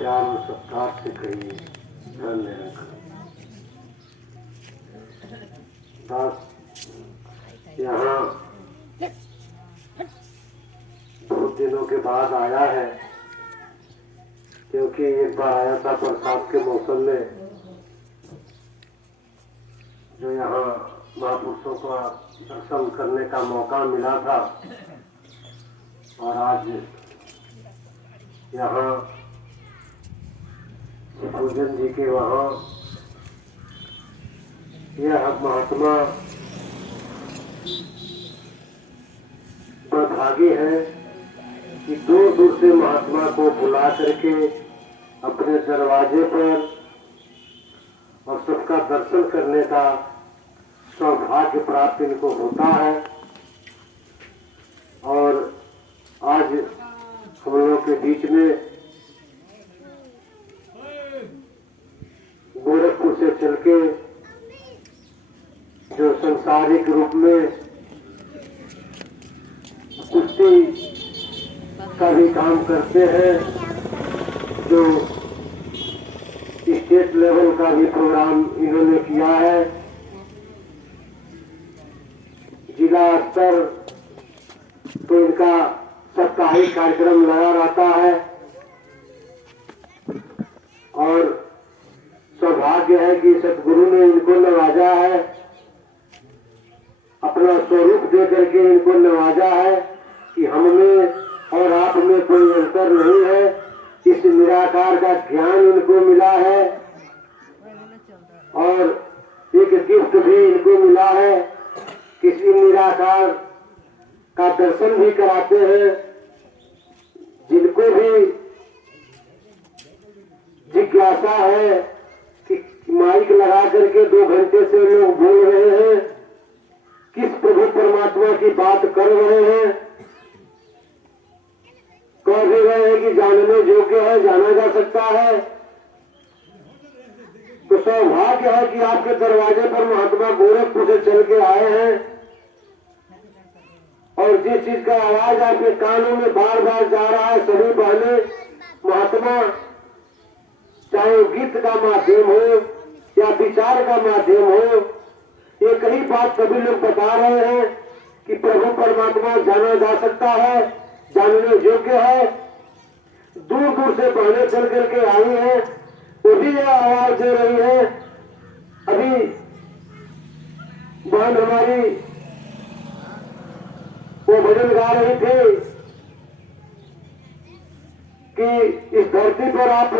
प्यार और सत्कार से कहिए धन निरंकार। बस यहाँ बहुत दिनों के बाद आया है, क्योंकि एक बार आया था बरसात के मौसम में, जो यहाँ महापुरुषों का दर्शन करने का मौका मिला था। और आज यहाँ पूजन जी के वहाँ यह महात्मा बड़भागी है कि दूर दूर से महात्मा को बुला करके अपने दरवाजे पर और सबका दर्शन करने का सौभाग्य प्राप्त इनको होता है। और आज हम लोग के बीच में गोरखपुर से चल के जो संसारिक रूप में कुश्ती का भी काम करते हैं, जो स्टेट लेवल का भी प्रोग्राम इन्होंने किया है, जिला स्तर तो इनका साप्ताहिक कार्यक्रम लगा रहता है। और सौभाग्य है कि सतगुरु ने इनको नवाजा है, अपना स्वरूप दे करके इनको नवाजा है कि हम में और आप में कोई अंतर नहीं है। इस निराकार का ज्ञान इनको मिला है और एक गिफ्ट भी इनको मिला है, किसी निराकार का दर्शन भी कराते हैं। जिनको भी जिज्ञासा है कि माइक लगा करके 2 घंटे से लोग बोल रहे हैं, किस प्रभु परमात्मा की बात कर रहे हैं, कह भी रहे हैं कि जानने योग्य है, जाना जा सकता है। तो सौभाग्य है कि आपके दरवाजे पर महात्मा गोरखपुर से चल के आए हैं और जिस चीज का आवाज आपके कानों में बार बार जा रहा है, सभी बहने महात्मा, चाहे वो गीत का माध्यम हो या विचार का माध्यम हो, ये कई बात सभी लोग बता रहे हैं कि प्रभु परमात्मा जाना जा सकता है, जानने योग्य है। दूर दूर से बहने चल करके आई है, वो भी यह आवाज दे रही है। अभी बहन हमारी वो भजन गा रही थी कि इस धरती पर आप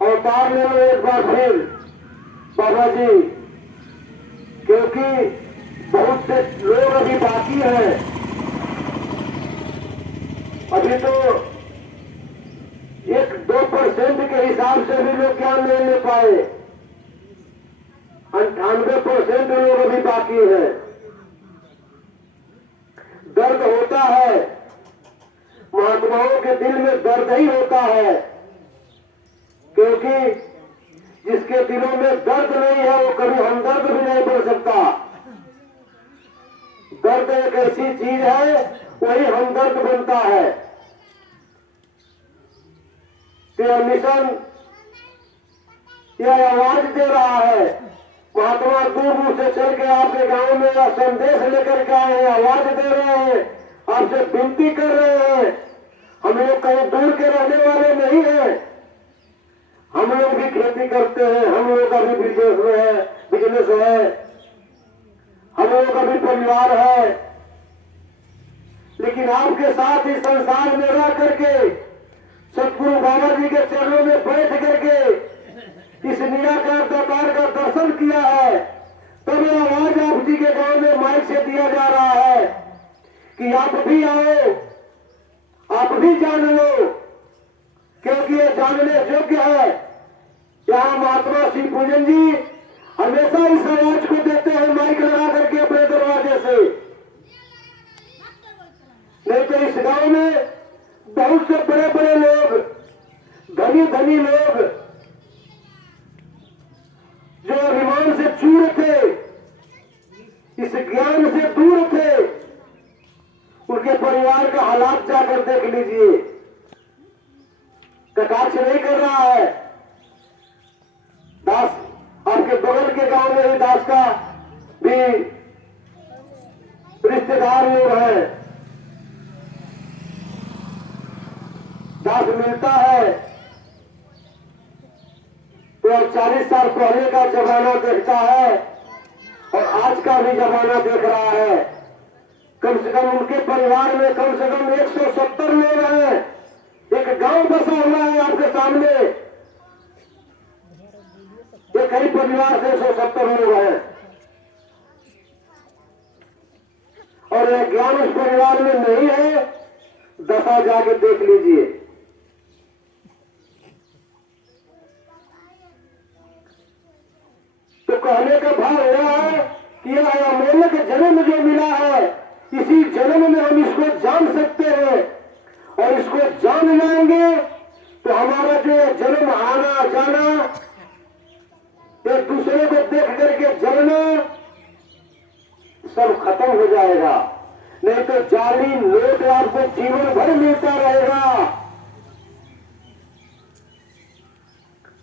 अवतार ले लो एक बार फिर बाबा जी, क्योंकि बहुत से लोग अभी बाकी हैं। अभी तो 1-2% के हिसाब से भी लोग ज्ञान नहीं ले पाए, 98% लोग अभी बाकी हैं। दर्द होता है, महात्माओं के दिल में दर्द ही होता है, क्योंकि जिसके दिलों में दर्द नहीं है वो कभी हमदर्द भी नहीं बन सकता। दर्द एक ऐसी चीज है, वही हमदर्द बनता है। यह मिशन यह आवाज दे रहा है, महात्मा दूर दूर से चल के आपके गांव में यह संदेश लेकर के आए हैं, आवाज दे रहे हैं, आपसे विनती कर रहे हैं। हम लोग कहीं दूर के रहने वाले नहीं हैं, हम लोग भी खेती करते हैं, हम लोग का भी बिजनेस है, हम लोग का भी परिवार है, लेकिन आपके साथ इस संसार में रह करके सतगुरु बाबा जी के चरणों में बैठ करके इस निराकार दरबार का दर्शन किया है। तब यह आवाज आप जी के गांव में माइक से दिया जा रहा है कि आप भी आओ, आप भी जान लो, क्योंकि ये जानने योग्य है। यहाँ महात्मा श्री पूजन जी हमेशा इस आवाज को देते हैं माइक लगा करके अपने दरवाजे से। नहीं तो इस गांव में बहुत से बड़े बड़े लोग, धनी धनी लोग जो अभिमान से चूर थे, इस ज्ञान से दूर थे, उनके परिवार का हालात जाकर देख लीजिए। रहा है। दास आपके बगल के गांव में ही दास का भी रिश्तेदार लोग हैं। दास मिलता है तो अब 40 साल पहले का जमाना देखता है और आज का भी जमाना देख रहा है। कम से कम उनके परिवार में कम से कम 170 लोग हैं। एक गांव बसा हुआ है आपके सामने। एक ही परिवार से 170 लोग हैं और यह ज्ञान उस परिवार में नहीं है। दशा जाके देख लीजिए। तो कहने का भाव यह है कि यह अमोलक जन्म जो मिला है, इसी जन्म में हम इसको जान सकते हैं और इसको जान जाएंगे तो हमारा जो जन्म आना जाना, एक दूसरे को देख करके जलना सब खत्म हो जाएगा। नहीं तो जाली नोट आपको जीवन भर मिलता रहेगा।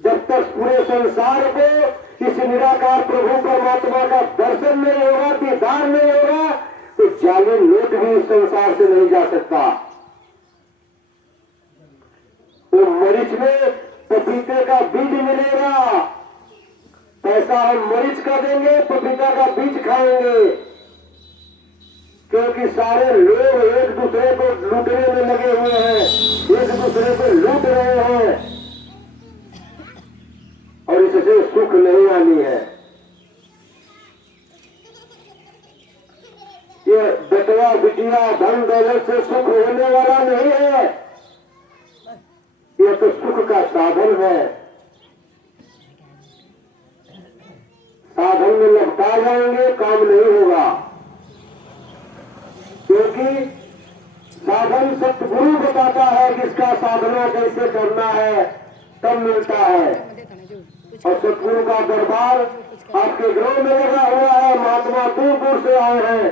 जब तक पूरे संसार को इस निराकार प्रभु परमात्मा का दर्शन नहीं होगा, दीदार नहीं होगा, तो जाली नोट भी इस संसार से नहीं जा सकता। तो मरीच में पपीते का बीज मिलेगा। पैसा हम मरीच का देंगे, पपीता का बीज खाएंगे। क्योंकि सारे लोग एक दूसरे को लूटने में लगे हुए हैं, एक दूसरे को लूट रहे हैं और इससे सुख नहीं आनी है। ये बेटवा बिटिया धन दौलत से सुख होने वाला नहीं है। यह तो सुख का साधन है। साधन में लपटा जाएंगे, काम नहीं होगा। क्योंकि साधन सतगुरु बताता है कि इसका साधना कैसे करना है, तब मिलता है। और सतगुरु का दरबार आपके ग्रह में लगा हुआ है। महात्मा दूर दूर से आए हैं,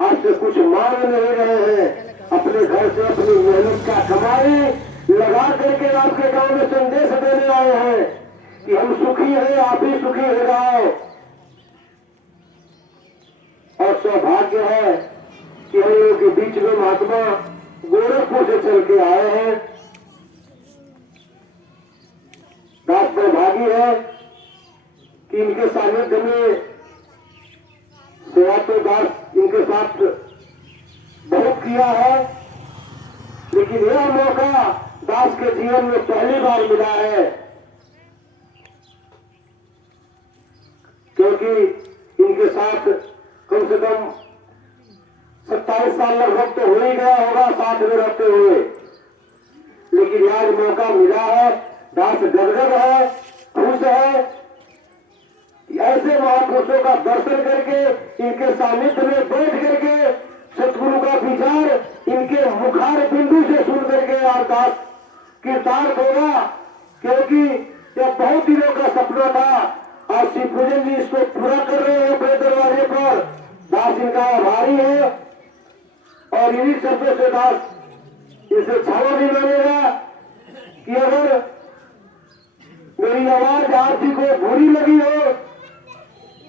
आपसे कुछ मांग नहीं रहे हैं। अपने घर से अपनी मेहनत का कमाई लगा करके आपके गांव में संदेश देने आए हैं कि हम सुखी हैं, आप ही सुखी हो जाओ। और सौभाग्य है कि हम लोगों के बीच में महात्मा गोरखपुर से चल के आए हैं। दास भागी है कि इनके सानिध्य में सेवा तो दास इनके साथ बहुत किया है, लेकिन यह मौका दास के जीवन में पहली बार मिला है। क्योंकि इनके साथ कम से कम 27 साल लगभग तो हो ही गया होगा साथ में रहते हुए, लेकिन आज मौका मिला है। दास गदगद है, खुश है। ऐसे महापुरुषों का दर्शन करके, इनके सानिध्य में बैठ करके सतगुरु का विचार इनके मुखार बिंदु से सुन करके अरदास कीर्तार्थ होगा। क्योंकि यह बहुत दिनों का सपना था। आज श्री पूजन जी इसको पूरा कर रहे हैं अपने दरवाजे पर। दास इनका आभारी है और इन्हीं शब्दों से दास इसे क्षमा भी मानेगा कि अगर मेरी आवाज आप जी को बुरी लगी हो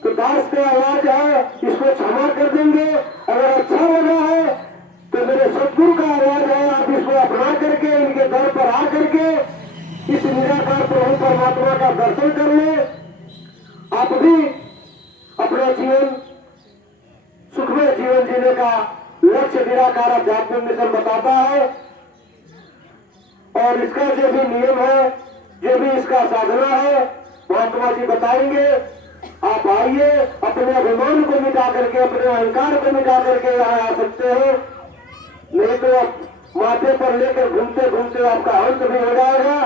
तो दास का आवाज है, इसको क्षमा कर देंगे। अगर अच्छा लगा है तो मेरे सतगुरु का आवाज है, आप इसको अपना करके इनके दर पर आ करके इस निराकार प्रभु परमात्मा का दर्शन कर ले। आप भी अपना जीवन सुखमय जीवन जीने का लक्ष्य निराकार आध्यात्मिक मिशन बताता है। और इसका जो भी नियम है, जो भी इसका साधना है, महात्मा जी बताएंगे। आप आइए, अपने अभिमान को मिटा करके, अपने अहंकार को मिटा करके यहाँ आ सकते हो। नहीं तो आप माथे पर लेकर घूमते घूमते आपका अंत भी हो जाएगा,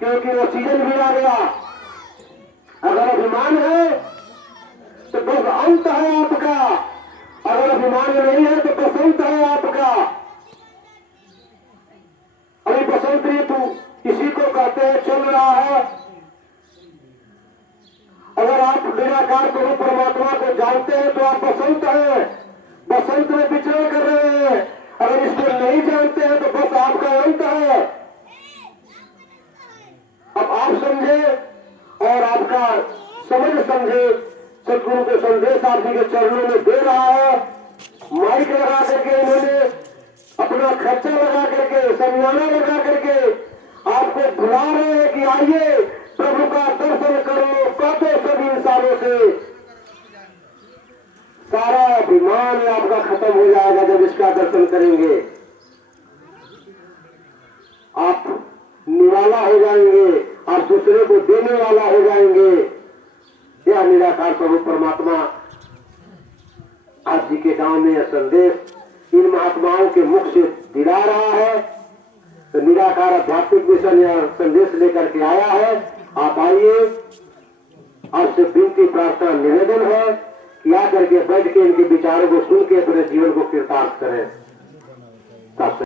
क्योंकि वो सीजन भी आ गया। अगर अभिमान है तो बस अंत है आपका, अगर अभिमान नहीं है तो बसंत है आपका। अभी बसंत ऋतु इसी को कहते हैं, चल रहा है। अगर आप निराकार प्रभु परमात्मा को जानते हैं तो आप बसंत हैं, बसंत में विचरण कर रहे हैं। अगर इसको नहीं जानते हैं तो बस आपका अंत है। अनुभव समझे और आपका समझ समझे। सतगुरु के संदेश आप जी के चरणों में दे रहा है। माइक लगा करके इन्होंने अपना खर्चा लगा करके, समियाना लगा करके आपको बुला रहे हैं कि आइए प्रभु का दर्शन करो। काटो सभी इंसानों से सारा अभिमान आपका खत्म हो जाएगा जब इसका दर्शन करेंगे। आप निराला हो जाएंगे, आप दूसरे को देने वाला हो जाएंगे। यह निराकार प्रभु परमात्मा आज जी के गांव में यह संदेश इन महात्माओं के मुख से दिला रहा है। तो निराकार आध्यात्मिक मिशन यह संदेश लेकर के आया है। आप आइए, आपसे विनती प्रार्थना निवेदन है कि आकर के बैठ के इनके विचारों को सुन के अपने जीवन को कृतार्थ करें।